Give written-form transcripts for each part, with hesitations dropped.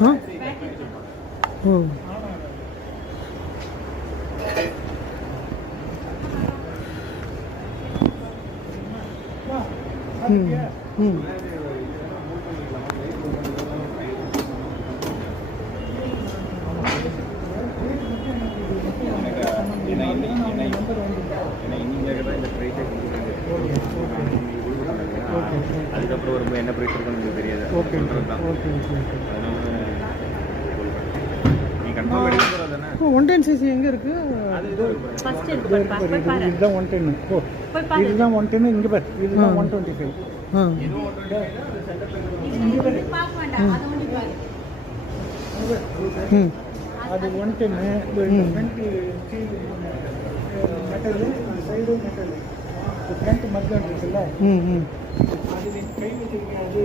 हाँ ओ அதுக்கப்புறம் ஒரு என்ன ப்ரைஸ் இருக்குன்னு உங்களுக்கு தெரியாது. Okay okay okay. நீ கன்ஃபார்ம் எடுக்க தானே. 110cc எங்க இருக்கு? ஃபர்ஸ்ட் இருக்கு பாரு. இதுதான் 110. ஓ இதுதான் 110. இங்க பாரு. இதுதான் 125. இது பாக்க வேண்டாம். அது ஒண்ணு பாரு. அது 110. 20 மெட்டல் சைடு மெட்டல். ஃப்ரண்ட் மர்கன் இருக்குல்ல. அது கை வச்சிருக்கேன். அது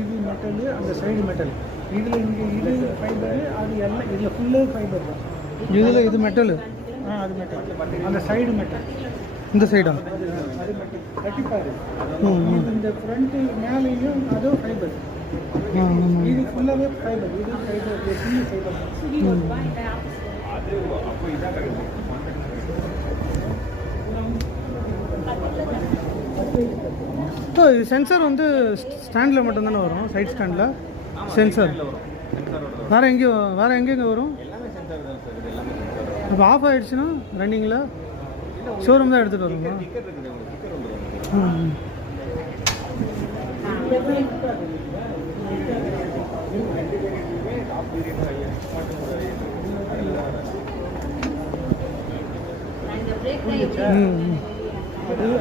இது மெட்டல், அந்த சைடு மெட்டல். இதில் இங்கே இது ஃபைபரு, அது எல்லாம் இதில் ஃபுல்லாக ஃபைபர் தான். இதில் இது மெட்டல். அது மெட்டல். அந்த சைடு மெட்டல். இந்த சைடா? அது மெட்டல். கட்டிப்பாரு. இந்த ஃப்ரண்ட்டு மேலேயும் அதுவும் ஃபைபர். இது ஃபுல்லாகவே ஃபைபர். இது ஃபைபர், ஃபுல்லு ஃபைபர். அப்போ இதான் இது சென்சார் வந்து ஸ்டாண்டில் மட்டும்தானே வரும்? சைட் ஸ்டாண்டில் சென்சார் வேறு எங்கேயும் வரும்? இப்போ ஆஃப் ஆகிடுச்சுன்னா ரன்னிங்கில் ஷோரூம் தான் எடுத்துகிட்டு வருமா?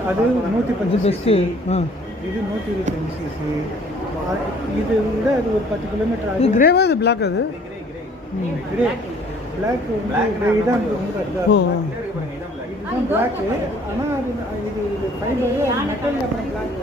அது 110 பெஸ்ட்டு. இது 125cc. இது விட அது ஒரு 10 கிலோமீட்டர் ஆகும். இது கிரேவா? இது பிளாக்? அது கிரே. பிளாக் இதான் இதுதான் பிளாக்கு. ஆனால் அது இது ஃபைபரு, அது மெட்டல், அப்புறம் பிளாக்.